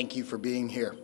thank you for being here.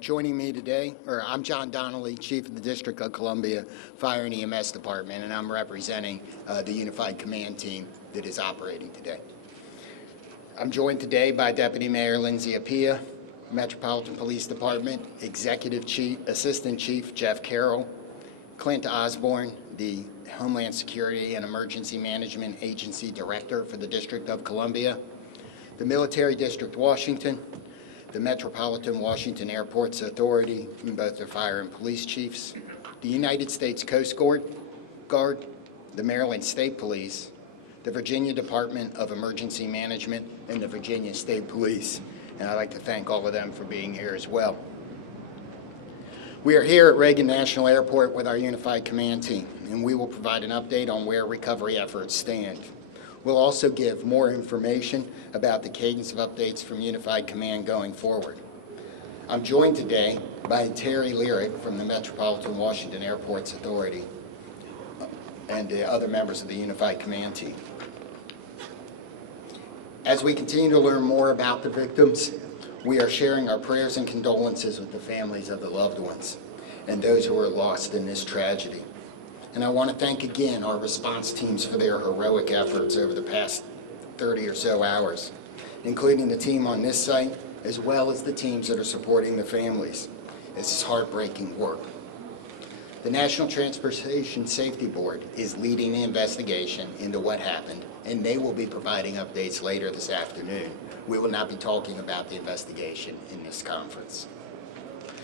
Joining me today, I'm John Donnelly, Chief of the District of Columbia Fire and EMS Department, and I'm representing the Unified Command Team that is operating today. I'm joined today by Deputy Mayor Lindsay Appiah, Metropolitan Police Department Assistant Chief Jeff Carroll, Clint Osborne, the Homeland Security and Emergency Management Agency Director for the District of Columbia, the Military District Washington, the Metropolitan Washington Airports Authority, and both their fire and police chiefs, the United States Coast Guard, the Maryland State Police, the Virginia Department of Emergency Management, and the Virginia State Police. And I'd like to thank all of them for being here as well. We are here at Reagan National Airport with our Unified Command Team, and we will provide an update on where recovery efforts stand. We'll also give more information about the cadence of updates from Unified Command going forward. I'm joined today by Terry Liercke from the Metropolitan Washington Airports Authority and the other members of the Unified Command Team. As we continue to learn more about the victims, we are sharing our prayers and condolences with the families of the loved ones and those who were lost in this tragedy. And I want to thank again our response teams for their heroic efforts over the past 30 or so hours, including the team on this site, as well as the teams that are supporting the families. This is heartbreaking work. The National Transportation Safety Board is leading the investigation into what happened, and they will be providing updates later this afternoon. We will not be talking about the investigation in this conference.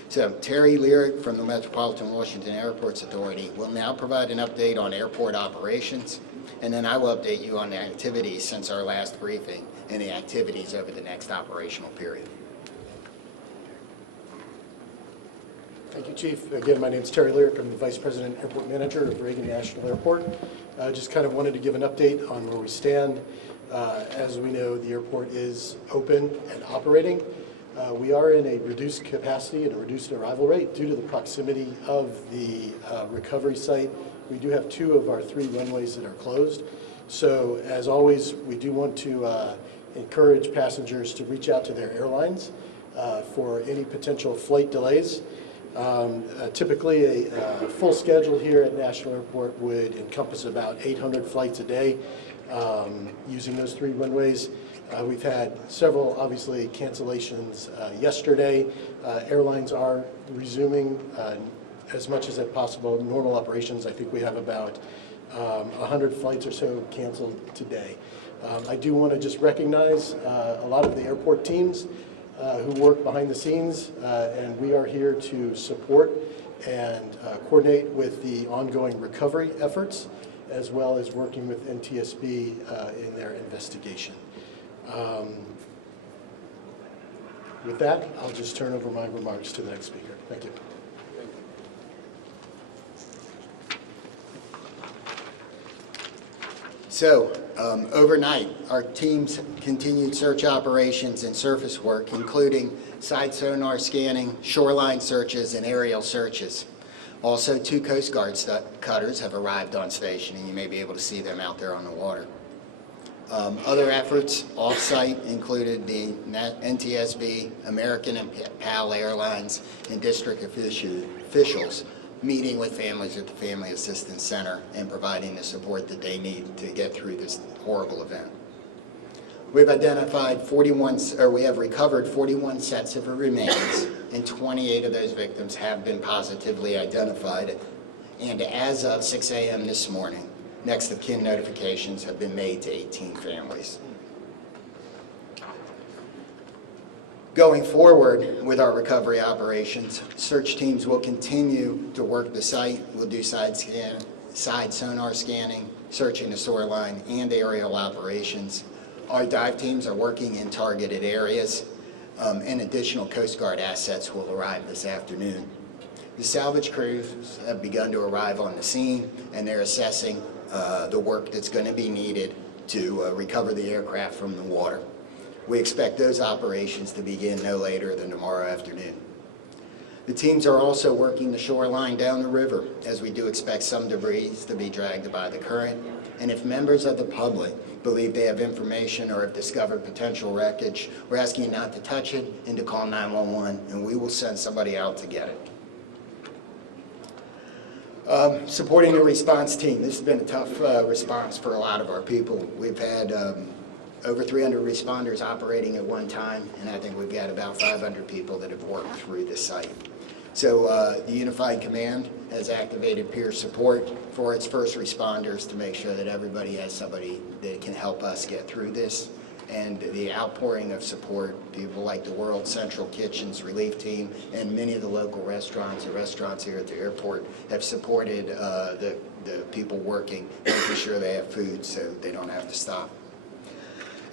So Terry Liercke from the Metropolitan Washington Airports Authority will now provide an update on airport operations, and then I will update you on the activities since our last briefing and the activities over the next operational period. Thank you, Chief. Again, my name is Terry Liercke. I'm the Vice President Airport Manager of Reagan National Airport. Just kind of wanted to give an update on where we stand. As we know, the airport is open and operating. We are in a reduced capacity and a reduced arrival rate due to the proximity of the recovery site. We do have 2 of our 3 runways that are closed. So as always, we do want to encourage passengers to reach out to their airlines for any potential flight delays. Typically, a full schedule here at National Airport would encompass about 800 flights a day using those 3 runways. We've had several, obviously, cancellations yesterday. Airlines are resuming as much as possible normal operations. I think we have about 100 flights or so canceled today. I do want to just recognize a lot of the airport teams who work behind the scenes, and we are here to support and coordinate with the ongoing recovery efforts, as well as working with NTSB in their investigation. With that, I'll just turn over my remarks to the next speaker. Thank you. So, overnight, our teams continued search operations and surface work, including side sonar scanning, shoreline searches, and aerial searches. Also, 2 Coast Guard cutters have arrived on station, and you may be able to see them out there on the water. Other efforts off-site included the NTSB, American and PAL Airlines, and district officials meeting with families at the Family Assistance Center and providing the support that they need to get through this horrible event. We've identified we have recovered 41 sets of remains, and 28 of those victims have been positively identified. And as of 6 a.m. this morning, next of kin notifications have been made to 18 families. Going forward with our recovery operations, search teams will continue to work the site. We'll do side sonar scanning, searching the shoreline, and aerial operations. Our dive teams are working in targeted areas, and additional Coast Guard assets will arrive this afternoon. The salvage crews have begun to arrive on the scene, and they're assessing the work that's going to be needed to recover the aircraft from the water. We expect those operations to begin no later than tomorrow afternoon. The teams are also working the shoreline down the river, as we do expect some debris to be dragged by the current. And if members of the public believe they have information or have discovered potential wreckage, we're asking you not to touch it and to call 911, and we will send somebody out to get it. Supporting the response team. This has been a tough response for a lot of our people. We've had over 300 responders operating at one time, and I think we've got about 500 people that have worked through the site. So the Unified Command has activated peer support for its first responders to make sure that everybody has somebody that can help us get through this. And the outpouring of support, people like the World Central Kitchens Relief Team and many of the local restaurants and restaurants here at the airport have supported the people working, making sure they have food so they don't have to stop.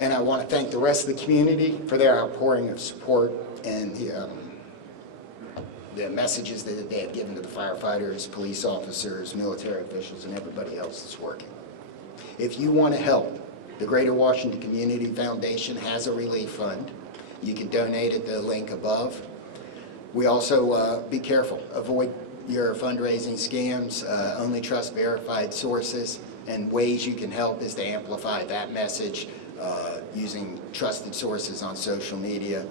And I want to thank the rest of the community for their outpouring of support and the messages that they have given to the firefighters, police officers, military officials, and everybody else that's working. If you want to help, the Greater Washington Community Foundation has a relief fund. You can donate at the link above. We also, be careful, avoid your fundraising scams, only trust verified sources, and ways you can help is to amplify that message using trusted sources on social media.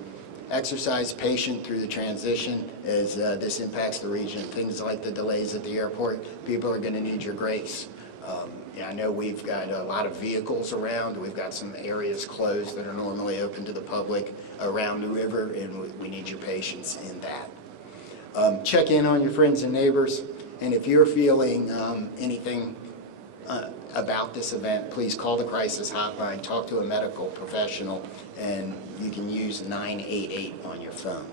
Exercise patience through the transition as this impacts the region. Things like the delays at the airport, people are going to need your grace. Yeah, I know we've got a lot of vehicles around. We've got some areas closed that are normally open to the public around the river, and we need your patience in that. Check in on your friends and neighbors, and if you're feeling anything about this event, please call the crisis hotline, talk to a medical professional, and you can use 988 on your phone.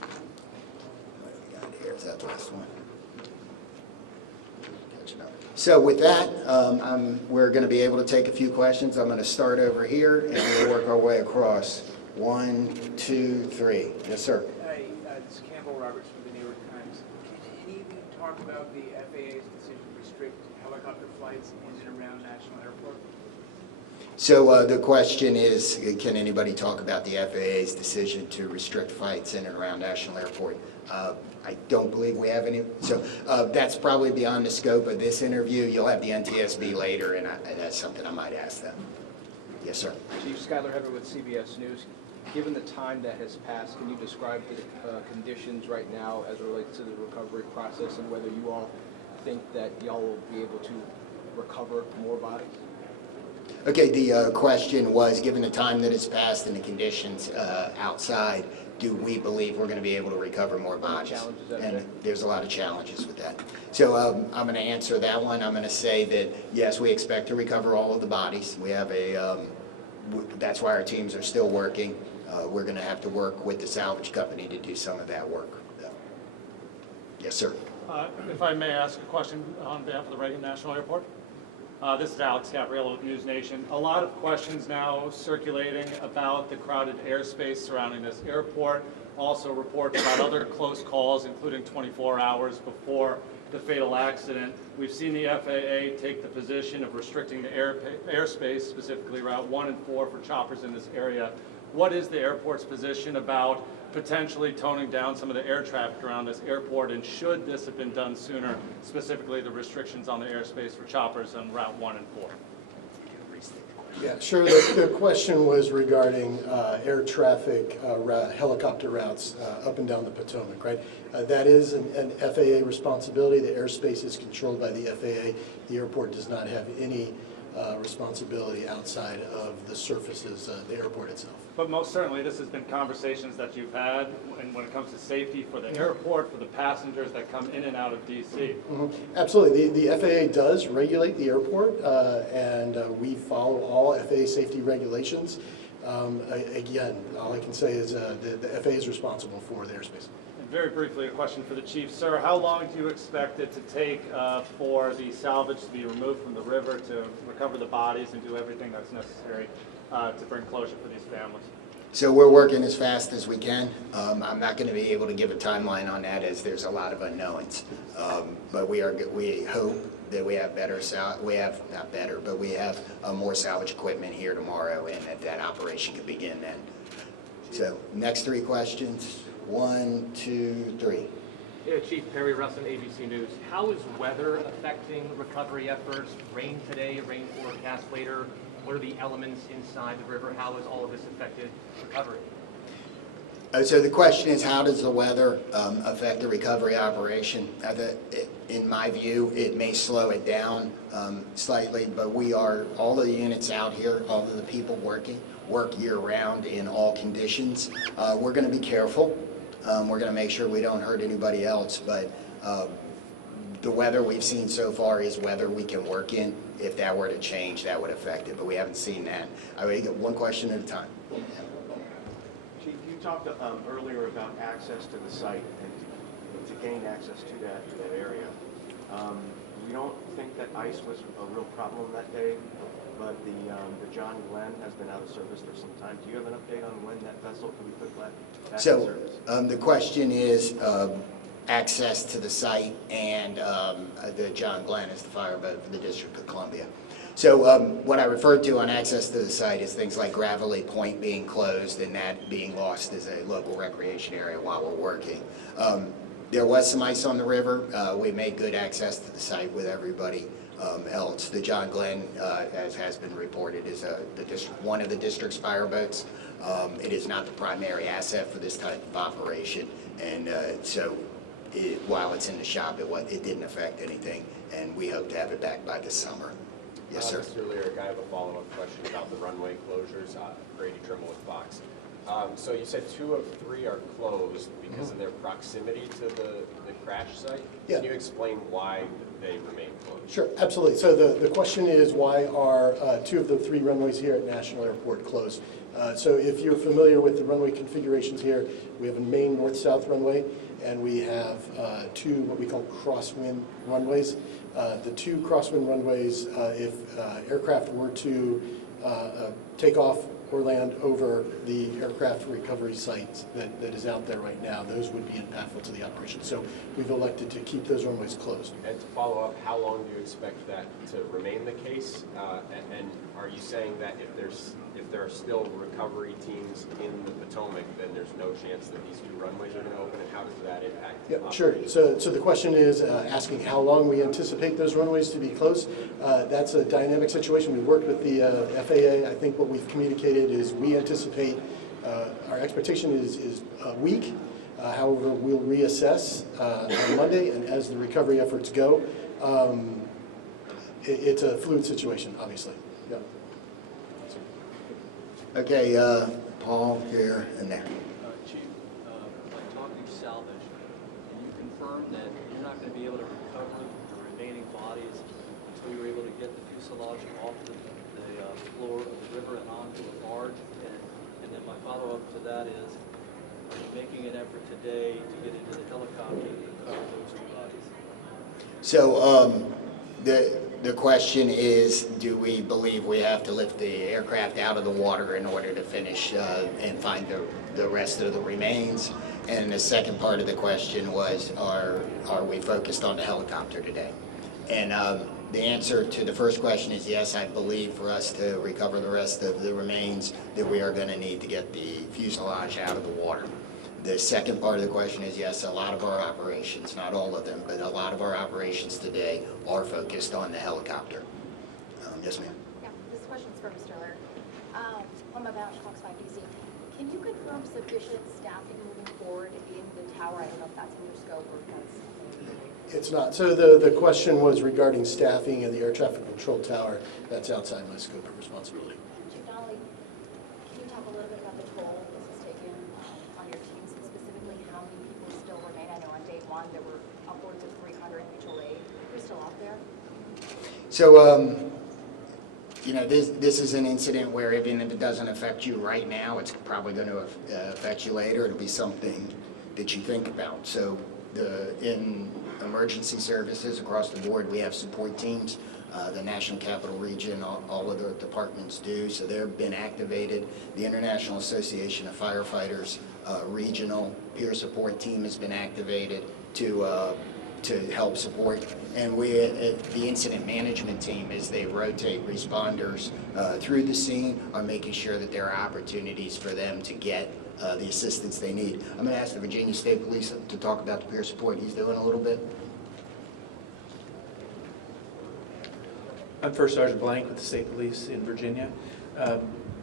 What do we got here? Is that the last one? So with that, we're going to be able to take a few questions. I'm going to start over here, and we'll work our way across. 1, 2, 3. Yes, sir. Hi, this is Campbell Roberts from the New York Times. Can any of you talk about the FAA's decision to restrict helicopter flights in and around National Airport? So the question is, can anybody talk about the FAA's decision to restrict flights in and around National Airport? I don't believe we have any. So that's probably beyond the scope of this interview. You'll have the NTSB later, and that's something I might ask them. Yes, sir. Chief Skylar Heather with CBS News. Given the time that has passed, can you describe the conditions right now as it relates to the recovery process and whether you all think that y'all will be able to recover more bodies? Okay, the question was, given the time that has passed and the conditions outside, do we believe we're going to be able to recover more bodies? And there's a lot of challenges with that. So I'm going to answer that one. I'm going to say that, yes, we expect to recover all of the bodies. We have that's why our teams are still working. We're going to have to work with the salvage company to do some of that work. Yes, sir. If I may ask a question on behalf of the Reagan National Airport. This is Alex Gabriello with News Nation. A lot of questions now circulating about the crowded airspace surrounding this airport. Also reports about other close calls, including 24 hours before the fatal accident. We've seen the FAA take the position of restricting the airspace, specifically Route 1 and 4 for choppers in this area. What is the airport's position about potentially toning down some of the air traffic around this airport, and should this have been done sooner, specifically the restrictions on the airspace for choppers on Route 1 and 4? Yeah, sure. The question was regarding air traffic, helicopter routes up and down the Potomac, right? That is an FAA responsibility. The airspace is controlled by the FAA. The airport does not have any responsibility outside of the surfaces, the airport itself. But most certainly this has been conversations that you've had, and when it comes to safety for the airport, for the passengers that come in and out of D.C. Mm-hmm. Absolutely. The FAA does regulate the airport, and we follow all FAA safety regulations. Again, all I can say is the FAA is responsible for the airspace. And very briefly, a question for the chief. Sir, how long do you expect it to take for the salvage to be removed from the river to recover the bodies and do everything that's necessary to bring closure for these families? So we're working as fast as we can. I'm not going to be able to give a timeline on that as there's a lot of unknowns. But we hope that we have we have more salvage equipment here tomorrow, and that operation can begin then. So next 3 questions. 1, 2, 3. Chief Perry Russin, ABC News. How is weather affecting recovery efforts? Rain today, rain forecast later. What are the elements inside the river? How has all of this affected recovery? So the question is, how does the weather affect the recovery operation? In my view, it may slow it down slightly, but all of the units out here, all of the people work year-round in all conditions. We're going to be careful. We're going to make sure we don't hurt anybody else, but the weather we've seen so far is weather we can work in. If that were to change, that would affect it, but we haven't seen that. I would get one question at a time. Chief, you talked earlier about access to the site and to gain access to that area. We don't think that ice was a real problem that day, but the John Glenn has been out of service for some time. Do you have an update on when that vessel can be put back in service? The question is access to the site, and the John Glenn is the fireboat for the District of Columbia. So what I referred to on access to the site is things like Gravelly Point being closed and that being lost as a local recreation area while we're working. There was some ice on the river. We made good access to the site with everybody else. The John Glenn, as has been reported, is one of the district's fireboats. It is not the primary asset for this type of operation, and while it's in the shop, it didn't affect anything, and we hope to have it back by this summer. Yes, sir. Mr. Liercke, I have a follow-up question about the runway closures. Brady Trimble with Fox. So you said 2 of 3 are closed because of their proximity to the crash site. Yeah. Can you explain why they remain closed? Sure, absolutely. So the question is, why are 2 of the 3 runways here at National Airport closed? So if you're familiar with the runway configurations here, we have a main north-south runway, and we have 2 what we call crosswind runways. The 2 crosswind runways, if aircraft were to take off or land over the aircraft recovery site that is out there right now, those would be impactful to the operation. So we've elected to keep those runways closed. And to follow up, how long do you expect that to remain the case? And are you saying that if there are still recovery teams in the Potomac, then there's no chance that these 2 runways are going to open, and how does that impact the operation? Sure. So the question is asking how long we anticipate those runways to be closed. That's a dynamic situation. We worked with the FAA. I think what we've communicated is we anticipate, our expectation is a week. However, we'll reassess on Monday, and as the recovery efforts go, it's a fluid situation, obviously. Yeah. Okay, Paul here and there. Chief, like talking salvage, can you confirm that you're not going to be able to recover the remaining bodies until you're able to get the fuselage off the floor of the river and onto a barge? And then my follow-up to that is, are you making an effort today to get into the helicopter to recover those 2 bodies? So the question is, do we believe we have to lift the aircraft out of the water in order to finish and find the rest of the remains? And the second part of the question was, are we focused on the helicopter today? And the answer to the first question is yes. I believe for us to recover the rest of the remains that we are going to need to get the fuselage out of the water. The second part of the question is yes, a lot of our operations, not all of them, but a lot of our operations today are focused on the helicopter. Yes, ma'am. Yeah, this question's for Mr. Liercke. I'm about Fox 5 DC. Can you confirm sufficient staffing moving forward in the tower? I don't know if that's in your scope or if that's... It's not. So the question was regarding staffing in the air traffic control tower. That's outside my scope of responsibility. Chief Donnelly, can you talk a little bit about the toll this has taken on your teams, and specifically how many people still remain? I know on day 1 there were upwards of 300 mutual aid. Who's still out there? So, you know, this is an incident where even if it doesn't affect you right now, it's probably going to affect you later. It'll be something that you think about. So in emergency services across the board, we have support teams. The National Capital Region, all of the departments do, so they've been activated. The International Association of Firefighters regional peer support team has been activated to help support. And the incident management team, as they rotate responders through the scene, are making sure that there are opportunities for them to get the assistance they need. I'm going to ask the Virginia State Police to talk about the peer support he's doing a little bit. I'm First Sergeant Blank with the State Police in Virginia.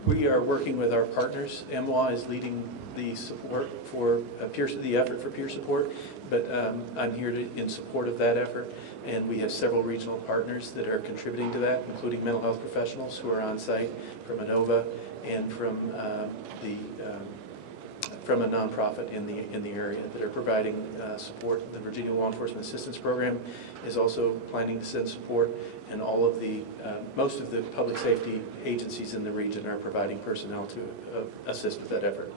We are working with our partners. MWA is leading the support for the effort for peer support, but I'm here in support of that effort, and we have several regional partners that are contributing to that, including mental health professionals who are on site from ANOVA and from a nonprofit in the area that are providing support. The Virginia Law Enforcement Assistance Program is also planning to send support, and all of the most of the public safety agencies in the region are providing personnel to assist with that effort.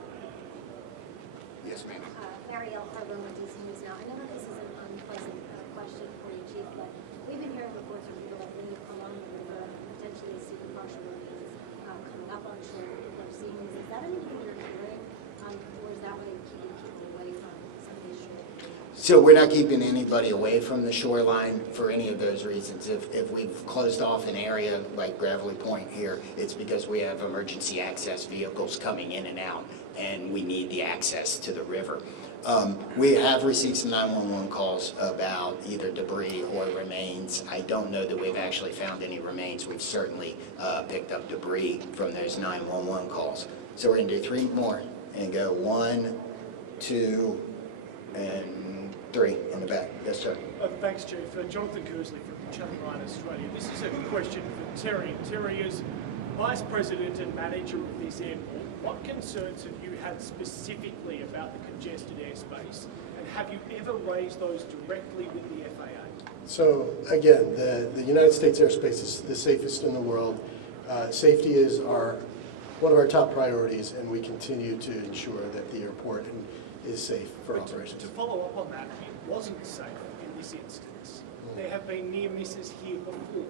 Yes, ma'am. Marielle Harlan with DC News Now. I know that this is an unpleasant question for you, Chief, but we've been hearing reports from people that live along the river and potentially see the partial remains coming up on shore. People are seeing these. Is that anything you're hearing, or is that way keeping people away from some of these shore? So we're not keeping anybody away from the shoreline for any of those reasons. If we've closed off an area like Gravelly Point here, it's because we have emergency access vehicles coming in and out, and we need the access to the river. We have received some 911 calls about either debris or remains. I don't know that we've actually found any remains. We've certainly picked up debris from those 911 calls. So we're going to do 3 more and go 1, 2, and 3 in the back. Yes, sir. Thanks, Chief. Jonathan Kersley from Channel 9 Australia. This is a question for Terry. Terry, as Vice President and Manager of this airport, what concerns have you had specifically about the congested airspace, and have you ever raised those directly with the FAA? So again, the United States airspace is the safest in the world. Safety is one of our top priorities, and we continue to ensure that the airport is safe for operations. To follow up on that, it wasn't safe in this instance. There have been near misses here before.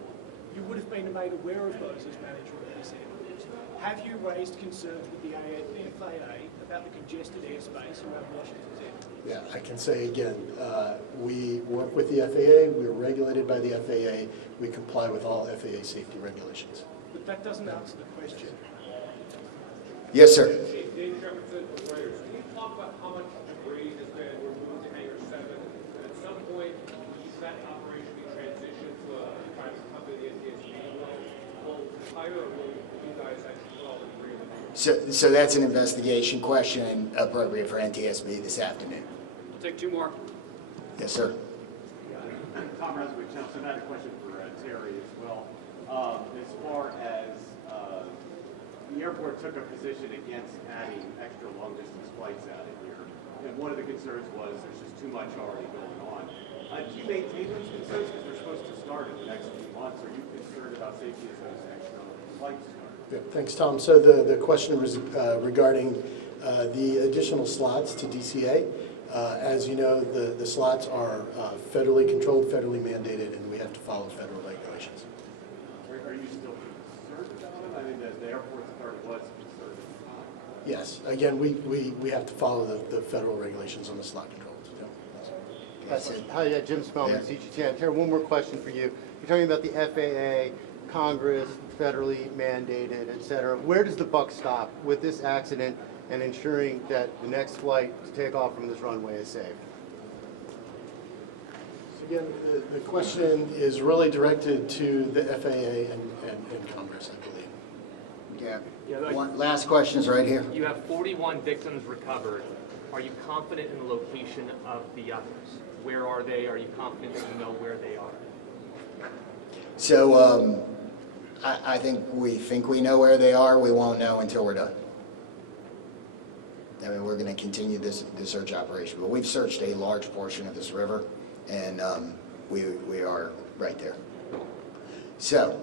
You would have been made aware of those as manager of this airport. Have you raised concerns with the FAA about the congested airspace around Washington's airport? Yeah, I can say again, we work with the FAA, we're regulated by the FAA, we comply with all FAA safety regulations. But that doesn't answer the question. Yes, sir. Chief, Dave Shepard, can you talk about how much debris has been removed to Hangar 7? At some point, will that operation be transitioned to a private company, the NTSB? Will hire or will you guys actually put all the debris in the hangar? So that's an investigation question appropriate for NTSB this afternoon. We'll take 2 more. Yes, sir. Tom Reswick, Channel 7. I had a question for Terry as well. As far as the airport took a position against adding extra long-distance flights out of here, and one of the concerns was there's just too much already going on. Do you maintain those concerns because they're supposed to start in the next few months? Are you concerned about safety as those extra flights start? Yeah, thanks, Tom. So the question was regarding the additional slots to DCA. As you know, the slots are federally controlled, federally mandated, and we have to follow federal regulations. Are you still concerned about it? I mean, the airport authority was concerned at the time. Yes. Again, we have to follow the federal regulations on the slot controls. Yeah. That's it. Hi, Jim Spellman, CGTN. Terry, one more question for you. You're talking about the FAA, Congress, federally mandated, et cetera. Where does the buck stop with this accident and ensuring that the next flight to take off from this runway is safe? So again, the question is really directed to the FAA and Congress, I believe. Yeah. One last question is right here. You have 41 victims recovered. Are you confident in the location of the others? Where are they? Are you confident that you know where they are? So I think we know where they are. We won't know until we're done. I mean, we're going to continue the search operation, but we've searched a large portion of this river, and we are right there. So,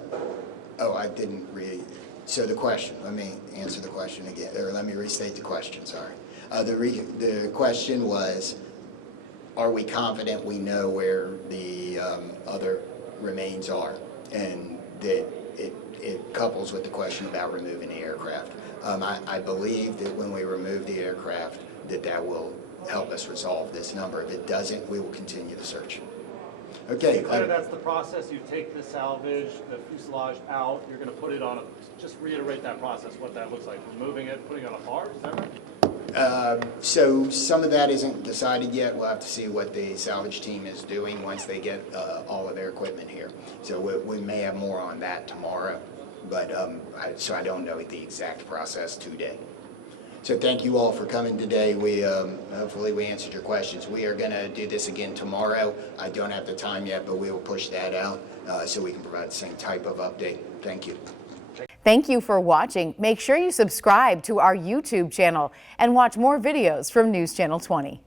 I didn't read. So the question, let me answer the question again, or let me restate the question, sorry. The question was, are we confident we know where the other remains are? And that it couples with the question about removing the aircraft. I believe that when we remove the aircraft, that will help us resolve this number. If it doesn't, we will continue the search. Okay. Claire, that's the process. You take the salvage, the fuselage out. You're going to put it on just reiterate that process, what that looks like. Removing it, putting it on a barge, is that right? So some of that isn't decided yet. We'll have to see what the salvage team is doing once they get all of their equipment here. So we may have more on that tomorrow, but so I don't know the exact process today. So thank you all for coming today. We hopefully we answered your questions. We are going to do this again tomorrow. I don't have the time yet, but we will push that out so we can provide the same type of update. Thank you. Thank you for watching. Make sure you subscribe to our YouTube channel and watch more videos from News Channel 20.